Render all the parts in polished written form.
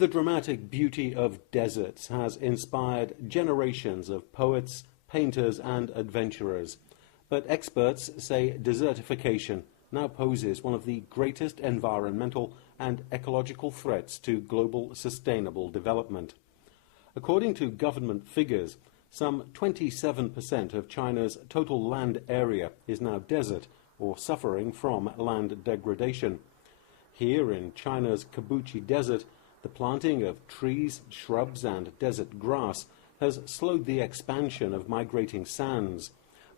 The dramatic beauty of deserts has inspired generations of poets, painters and adventurers. But experts say desertification now poses one of the greatest environmental and ecological threats to global sustainable development. According to government figures, some 27% of China's total land area is now desert or suffering from land degradation. Here in China's Kubuqi Desert, the planting of trees, shrubs and desert grass has slowed the expansion of migrating sands.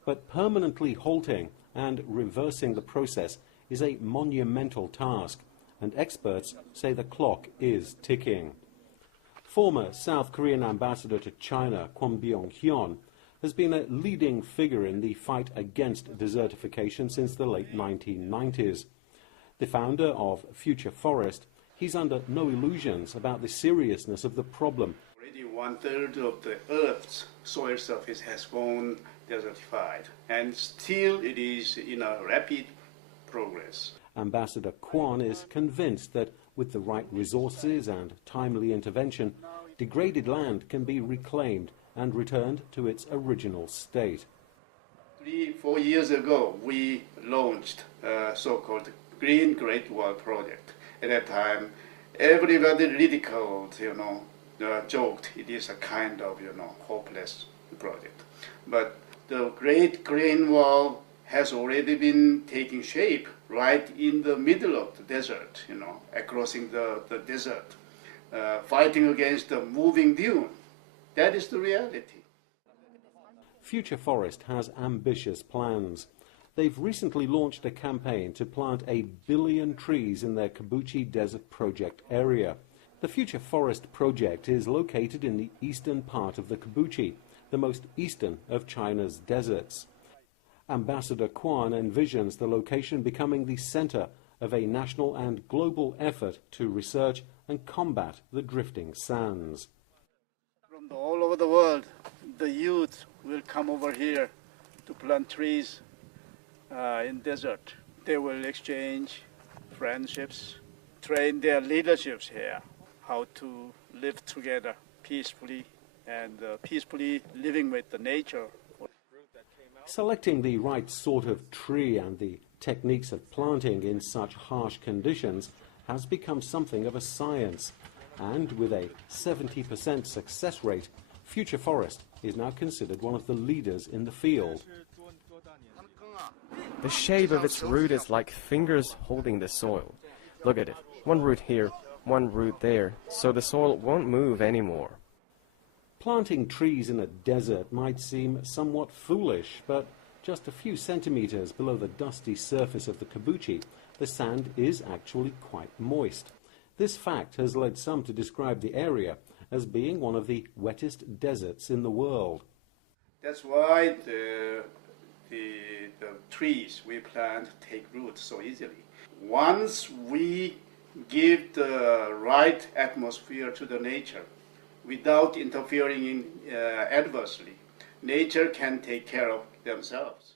But permanently halting and reversing the process is a monumental task, and experts say the clock is ticking. Former South Korean ambassador to China, Kwon Byung-hyun, has been a leading figure in the fight against desertification since the late 1990s. The founder of Future Forest, he's under no illusions about the seriousness of the problem. Already 1/3 of the Earth's soil surface has gone desertified, and still it is in a rapid progress. Ambassador Kwon is convinced that with the right resources and timely intervention, degraded land can be reclaimed and returned to its original state. 3-4 years ago, we launched a so-called Green Great Wall project. At that time, everybody ridiculed, joked it is a kind of, hopeless project. But the Great Green Wall has already been taking shape right in the middle of the desert, crossing the desert, fighting against the moving dune. That is the reality. Future Forest has ambitious plans. They've recently launched a campaign to plant 1 billion trees in their Kubuqi Desert project area. The Future Forest project is located in the eastern part of the Kubuqi, the most eastern of China's deserts. Ambassador Kwon envisions the location becoming the center of a national and global effort to research and combat the drifting sands. From all over the world, the youth will come over here to plant trees in desert. They will exchange friendships, train their leaderships here, how to live together peacefully and peacefully living with the nature. Selecting the right sort of tree and the techniques of planting in such harsh conditions has become something of a science, and with a 70% success rate, Future Forest is now considered one of the leaders in the field. The shape of its root is like fingers holding the soil. Look at it, one root here, one root there, so the soil won't move anymore. Planting trees in a desert might seem somewhat foolish, but just a few centimeters below the dusty surface of the Kubuqi, the sand is actually quite moist. This fact has led some to describe the area as being one of the wettest deserts in the world. That's why the trees we plant take root so easily. Once we give the right atmosphere to the nature without interfering adversely, nature can take care of themselves.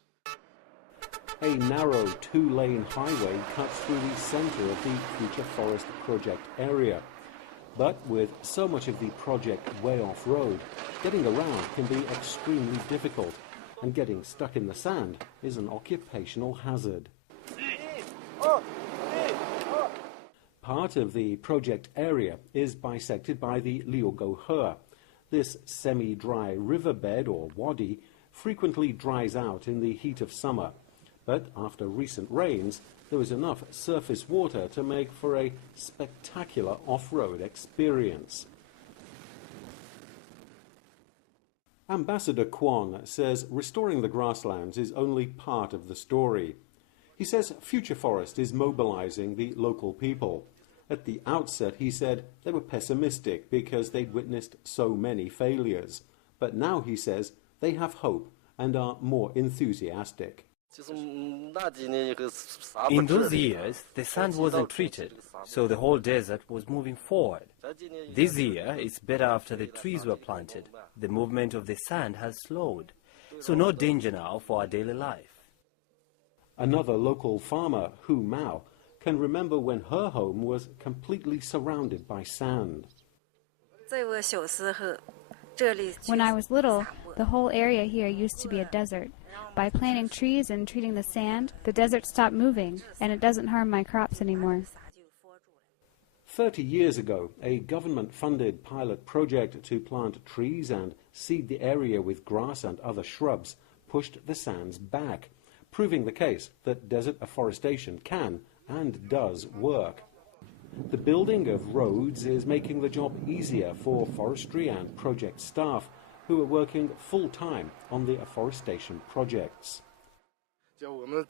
A narrow two-lane highway cuts through the center of the Future Forest project area. But with so much of the project way off-road, getting around can be extremely difficult, and getting stuck in the sand is an occupational hazard. Part of the project area is bisected by the Liugohe. This semi-dry riverbed, or wadi, frequently dries out in the heat of summer, but after recent rains, there was enough surface water to make for a spectacular off-road experience. Ambassador Kwon says restoring the grasslands is only part of the story. He says Future Forest is mobilizing the local people. At the outset, he said they were pessimistic because they'd witnessed so many failures. But now, he says, they have hope and are more enthusiastic. In those years, the sand wasn't treated, so the whole desert was moving forward. This year, it's better after the trees were planted. The movement of the sand has slowed, so no danger now for our daily life. Another local farmer, Hu Mao, can remember when her home was completely surrounded by sand. When I was little, the whole area here used to be a desert. By planting trees and treating the sand, the desert stopped moving, and it doesn't harm my crops anymore. 30 years ago, a government-funded pilot project to plant trees and seed the area with grass and other shrubs pushed the sands back, proving the case that desert afforestation can and does work. The building of roads is making the job easier for forestry and project staff who are working full-time on the afforestation projects. In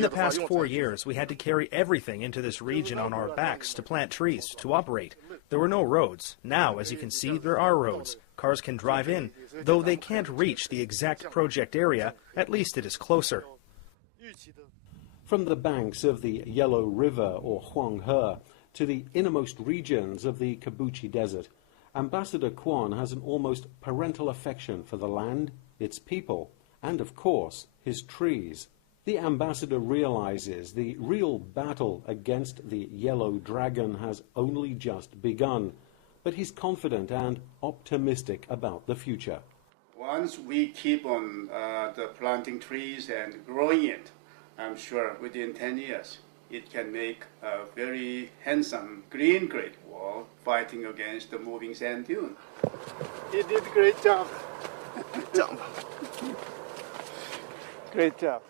the past 4 years, we had to carry everything into this region on our backs to plant trees, to operate. There were no roads. Now, as you can see, there are roads. Cars can drive in. Though they can't reach the exact project area, at least it is closer. From the banks of the Yellow River or Huanghe to the innermost regions of the Kubuqi Desert, Ambassador Kwon has an almost parental affection for the land, its people, and of course, his trees. The ambassador realizes the real battle against the yellow dragon has only just begun, but he's confident and optimistic about the future. Once we keep on the planting trees and growing it, I'm sure within 10 years, it can make a very handsome green Great Wall fighting against the moving sand dune. You did a great job. Good job. Great job.